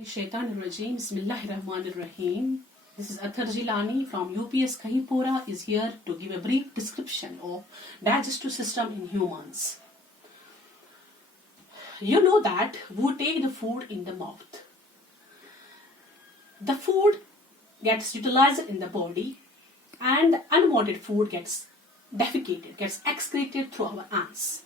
Shaitanir-Rajim. Bismillahir-Rahmanir-Rahim. This is Athar Jeelani from UPS Khaipora is here to give a brief description of digestive system in humans. You know that we take the food in the mouth. The food gets utilized in the body and unwanted food gets defecated, gets excreted through our anus.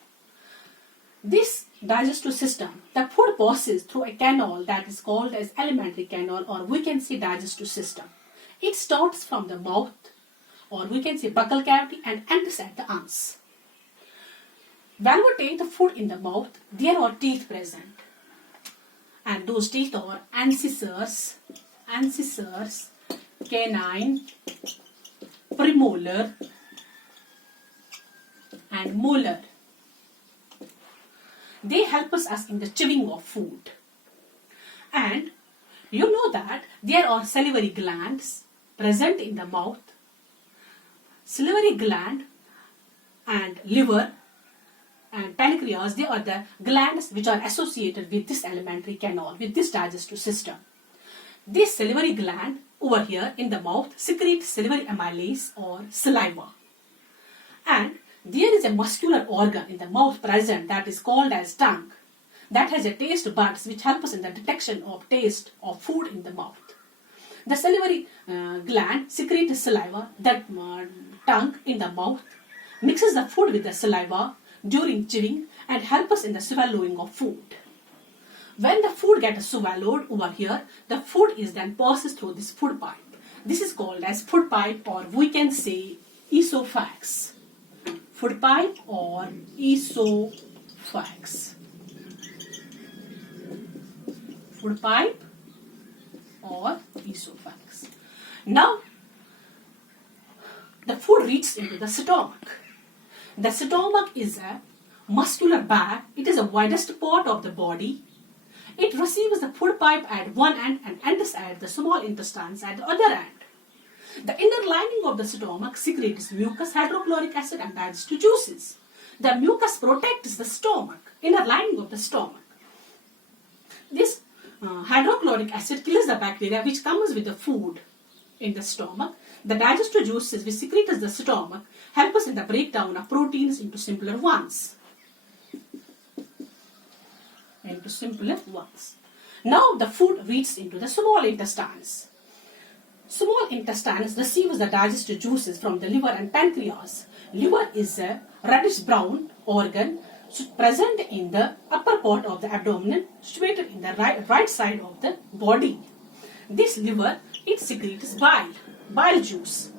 This digestive system, the food passes through a canal that is called as alimentary canal, or we can say digestive system. It starts from the mouth, or we can say buccal cavity, and enters at the anus. When we take the food in the mouth, there are teeth present, and those teeth are incisors, canine, premolar, and molar. They help us in the chewing of food. And you know that there are salivary glands present in the mouth. Salivary gland and liver and pancreas, they are the glands which are associated with this alimentary canal, with this digestive system. This salivary gland over here in the mouth secretes salivary amylase or saliva. And there is a muscular organ in the mouth present that is called as tongue, that has a taste buds which help us in the detection of taste of food in the mouth. The salivary gland secretes saliva, that tongue in the mouth mixes the food with the saliva during chewing and help us in the swallowing of food. When the food gets swallowed over here, the food is then passes through this food pipe. This is called as food pipe, or we can say esophagus. Food pipe or esophagus. Food pipe or esophagus. Now, the food reaches into the stomach. The stomach is a muscular bag. It is the widest part of the body. It receives the food pipe at one end and enters at the small intestines at the other end. The inner lining of the stomach secretes mucus, hydrochloric acid, and digestive juices. The mucus protects the stomach, inner lining of the stomach. This hydrochloric acid kills the bacteria which comes with the food in the stomach. The digestive juices which secrete the stomach help us in the breakdown of proteins into simpler ones. Now the food reaches into the small intestines. Small intestines receives the digestive juices from the liver and pancreas. Liver is a reddish brown organ present in the upper part of the abdomen, situated in the right side of the body. This liver, it secretes bile juice.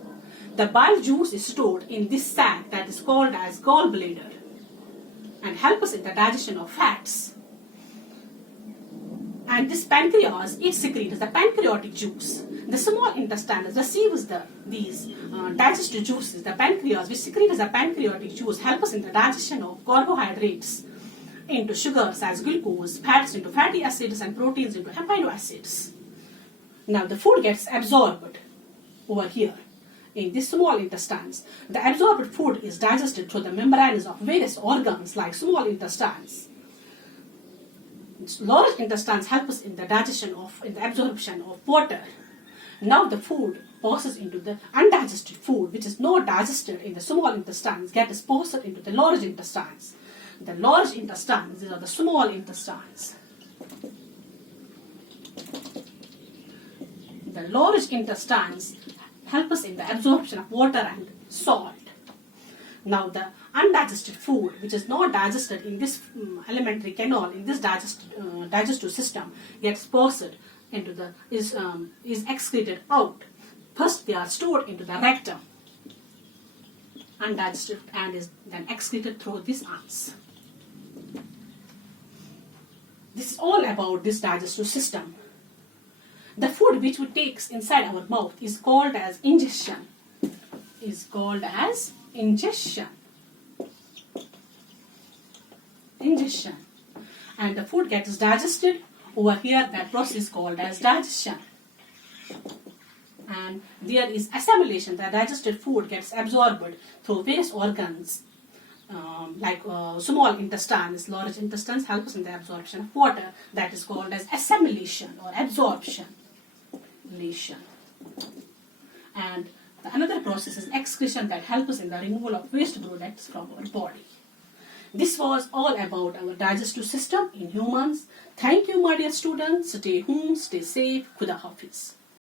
The bile juice is stored in this sac that is called as gallbladder and help us in the digestion of fats. And this pancreas, it secretes the pancreatic juice. The small intestine receives these digestive juices. The pancreas, which secretes the pancreatic juice, help us in the digestion of carbohydrates into sugars as glucose, fats into fatty acids, and proteins into amino acids. Now the food gets absorbed over here in these small intestines. The absorbed food is digested through the membranes of various organs like small intestines. Large intestines help us in the absorption of water. Now the food passes into the undigested food, which is not digested in the small intestines, gets passed into the large intestines. The large intestines, these are the small intestines. The large intestines help us in the absorption of water and salt. Now the undigested food, which is not digested in this alimentary canal, in this digestive system, gets passed into is excreted out. First they are stored into the rectum, undigested, and is then excreted through this anus. This is all about this digestive system. The food which we take inside our mouth is called as ingestion. And the food gets digested over here. That process is called as digestion. And there is assimilation. The digested food gets absorbed through various organs like small intestines, large intestines help us in the absorption of water. That is called as assimilation or absorption. And the another process is excretion that helps us in the removal of waste products from our body. This was all about our digestive system in humans. Thank you, my dear students. Stay home, stay safe. Khuda Hafiz.